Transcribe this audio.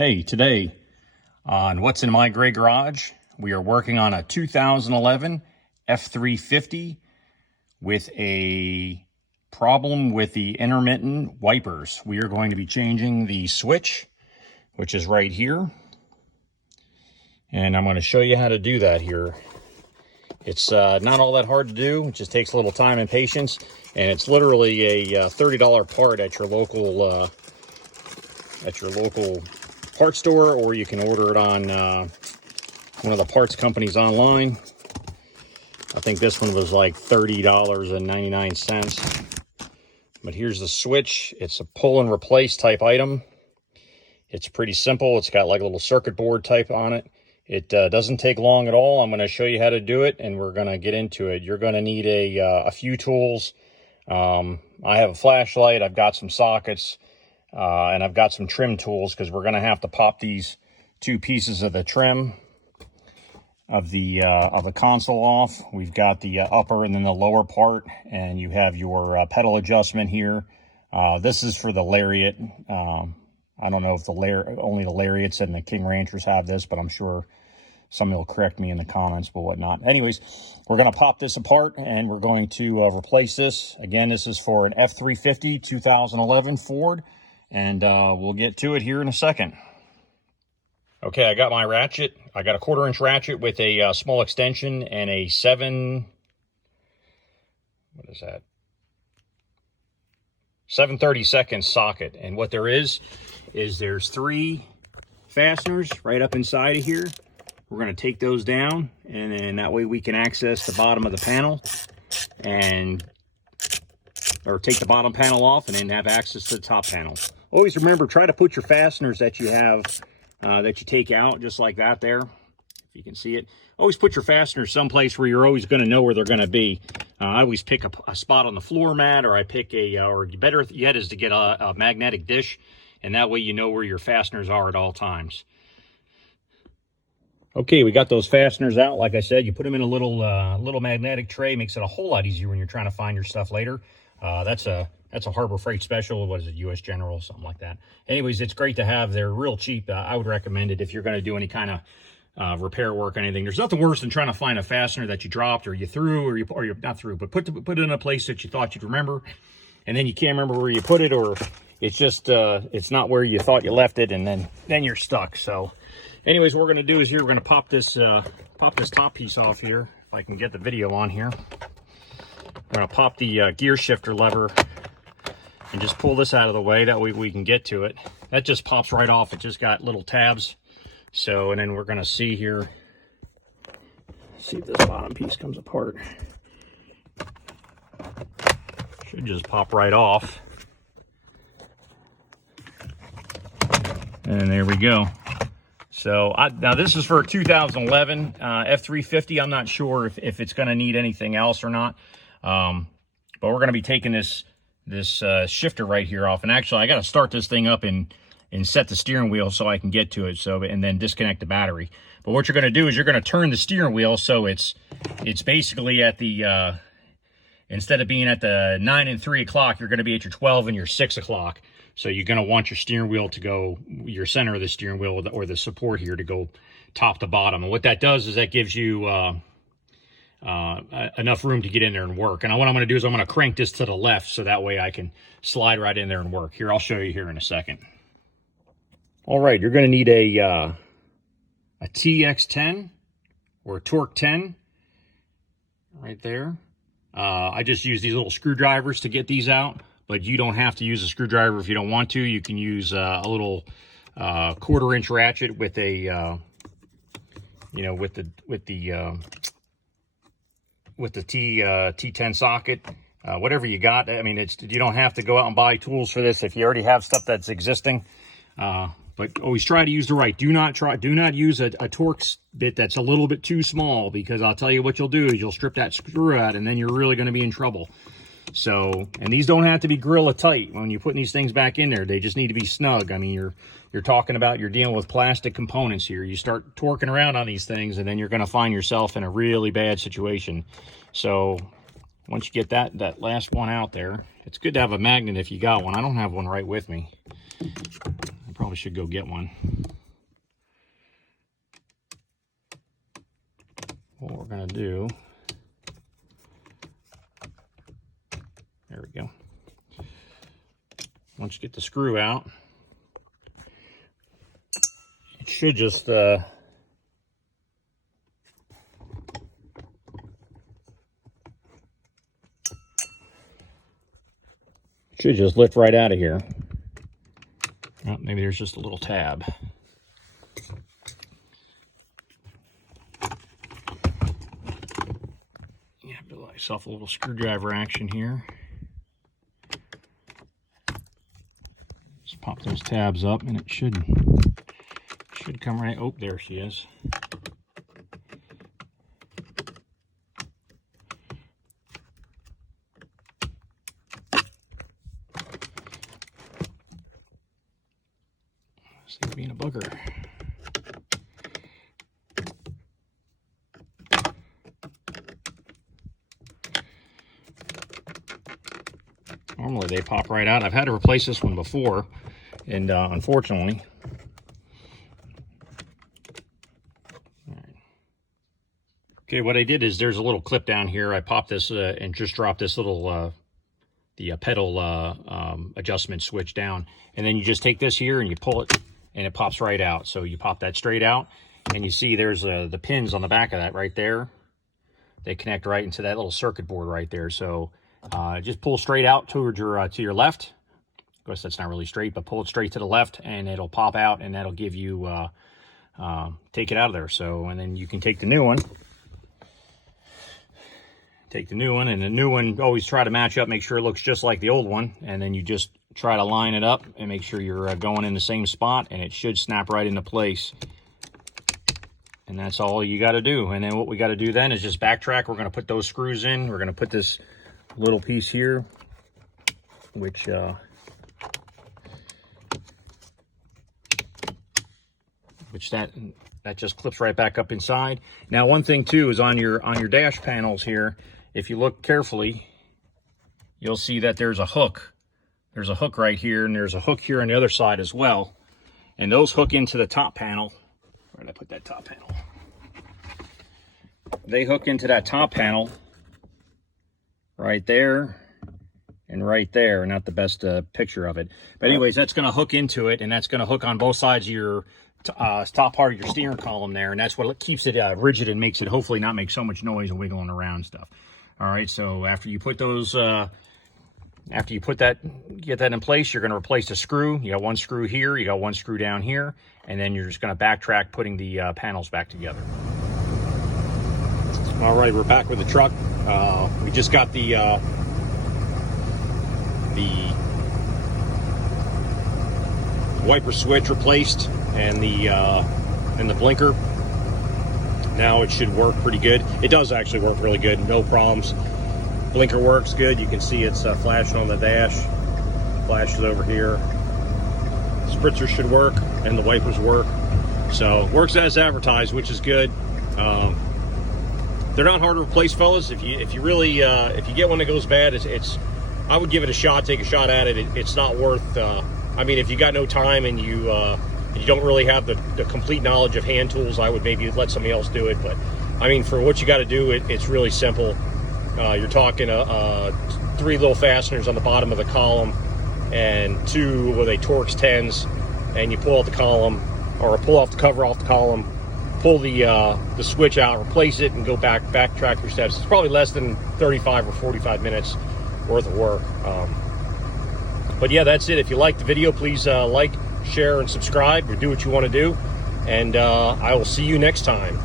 Hey, today on What's in My Gray Garage, we are working on a 2011 F350 with a problem with the intermittent wipers. We are going to be changing the switch, which is right here. And I'm going to show you how to do that here. It's not all that hard to do. It just takes a little time and patience. And it's literally a $30 part at your local parts store, or you can order it on one of the parts companies online. I think this one was like $30.99. But here's the switch. It's a pull and replace type item. It's pretty simple. It's got like a little circuit board type on it. It doesn't take long at all. I'm going to show you how to do it, and we're going to get into it. You're going to need a few tools. I have a flashlight. I've got some sockets. And I've got some trim tools because we're going to have to pop these two pieces of the trim of the console off. We've got the upper and then the lower part, and you have your pedal adjustment here. This is for the lariat. I don't know if only the lariats and the King Ranchers have this, but I'm sure somebody will correct me in the comments but whatnot. Anyways, we're going to pop this apart and we're going to replace this. Again, this is for an F350 2011 Ford. And we'll get to it here in a second. Okay, I got my ratchet. I got a 1/4-inch ratchet with a small extension and a 7/32 socket. And what there is there's 3 fasteners right up inside of here. We're going to take those down, and then that way we can access the bottom of the panel or take the bottom panel off and then have access to the top panel. Always remember, try to put your fasteners that you have, that you take out, just like that there, if you can see it. Always put your fasteners someplace where you're always going to know where they're going to be. I always pick a spot on the floor mat, or I pick or better yet is to get a magnetic dish, and that way you know where your fasteners are at all times. Okay, we got those fasteners out. Like I said, you put them in a little magnetic tray. Makes it a whole lot easier when you're trying to find your stuff later. That's a Harbor Freight special. What is it, US General, something like that. Anyways, it's great to have. They're real cheap. I would recommend it if you're going to do any kind of repair work or anything. There's nothing worse than trying to find a fastener that you dropped or you threw, or you're not through, but put it in a place that you thought you'd remember, and then you can't remember where you put it, or it's just it's not where you thought you left it, and then you're stuck. So anyways, what we're going to do is here we're going to pop this top piece off here, if I can get the video on here. We're going to pop the gear shifter lever and just pull this out of the way. That way we can get to it. That just pops right off. It just got little tabs. So, and then we're going to see here. See if this bottom piece comes apart. Should just pop right off. And there we go. So now this is for a 2011 F350. I'm not sure if it's going to need anything else or not. But we're going to be taking this shifter right here off. And actually, I got to start this thing up and set the steering wheel so I can get to it. So, and then disconnect the battery. But what you're going to do is you're going to turn the steering wheel so it's basically at the instead of being at the 9 and 3 o'clock, you're going to be at your 12 and your 6 o'clock. So you're going to want your steering wheel to go, your center of the steering wheel or the support here to go top to bottom. And what that does is that gives you enough room to get in there and work. And what I'm going to do is I'm going to crank this to the left so that way I can slide right in there and work. Here, I'll show you here in a second. All right, you're going to need a TX10 or a Torque 10 right there. I just use these little screwdrivers to get these out, but you don't have to use a screwdriver if you don't want to. You can use a little 1/4-inch ratchet with a with the T10 socket, whatever you got. I mean, you don't have to go out and buy tools for this if you already have stuff that's existing. But always try to use the right. Do not use a Torx bit that's a little bit too small, because I'll tell you what you'll do is you'll strip that screw out, and then you're really going to be in trouble. So, and these don't have to be Gorilla tight when you're putting these things back in there. They just need to be snug. I mean, you're talking about, you're dealing with plastic components here. You start torquing around on these things, and then you're going to find yourself in a really bad situation. So once you get that last one out there, it's good to have a magnet if you got one. I don't have one right with me. I probably should go get one. going to do, there we go. Once you get the screw out, it should just lift right out of here. Oh, maybe there's just a little tab. Yeah, give myself a little screwdriver action here. Just pop those tabs up and it should come right. Oh, there she is. This thing being a bugger. Normally they pop right out. I've had to replace this one before, and unfortunately. Okay, what I did is there's a little clip down here. I popped this and just dropped this little the pedal adjustment switch down, and then you just take this here and you pull it, and it pops right out. So you pop that straight out, and you see there's the pins on the back of that right there. They connect right into that little circuit board right there. So just pull straight out towards your to your left. Of course, that's not really straight, but pull it straight to the left, and it'll pop out, and that'll give you take it out of there. So, and then you can take the new one. Take the new one, and the new one, always try to match up, make sure it looks just like the old one, and then you just try to line it up and make sure you're going in the same spot, and it should snap right into place. And that's all you got to do. And then what we got to do then is just backtrack. We're going to put those screws in. We're going to put this little piece here, which that just clips right back up inside. Now, one thing too is on your dash panels here, if you look carefully, you'll see that there's a hook. There's a hook right here, and there's a hook here on the other side as well. And those hook into the top panel. Where did I put that top panel? They hook into that top panel right there and right there. Not the best picture of it. But anyways, that's going to hook into it, and that's going to hook on both sides of your top part of your steering column there, and that's what keeps it rigid and makes it hopefully not make so much noise and wiggling around and stuff. All right, so after you put those, after you put that, get that in place, you're going to replace the screw. You got one screw here, you got one screw down here, and then you're just going to backtrack putting the panels back together. All right, we're back with the truck. We just got the wiper switch replaced and the blinker. Now it should work pretty good. It does actually work really good, no problems. Blinker works good. You can see it's flashing on the dash, flashes over here. Spritzer should work, and the wipers work. So it works as advertised, which is good. They're not hard to replace, fellas. If you really if you get one that goes bad, it's I would give it a shot. Take a shot at it. It's not worth. I mean, if you got no time and you don't really have the complete knowledge of hand tools, I would maybe let somebody else do it. But I mean, for what you got to do, it's really simple. You're talking 3 little fasteners on the bottom of the column and 2 with a Torx 10s, and you pull out the column, or pull off the cover off the column, pull the switch out, replace it, and go backtrack your steps. It's probably less than 35 or 45 minutes worth of work. But yeah, that's it. If you liked the video, please like, share, and subscribe, or do what you want to do. And I will see you next time.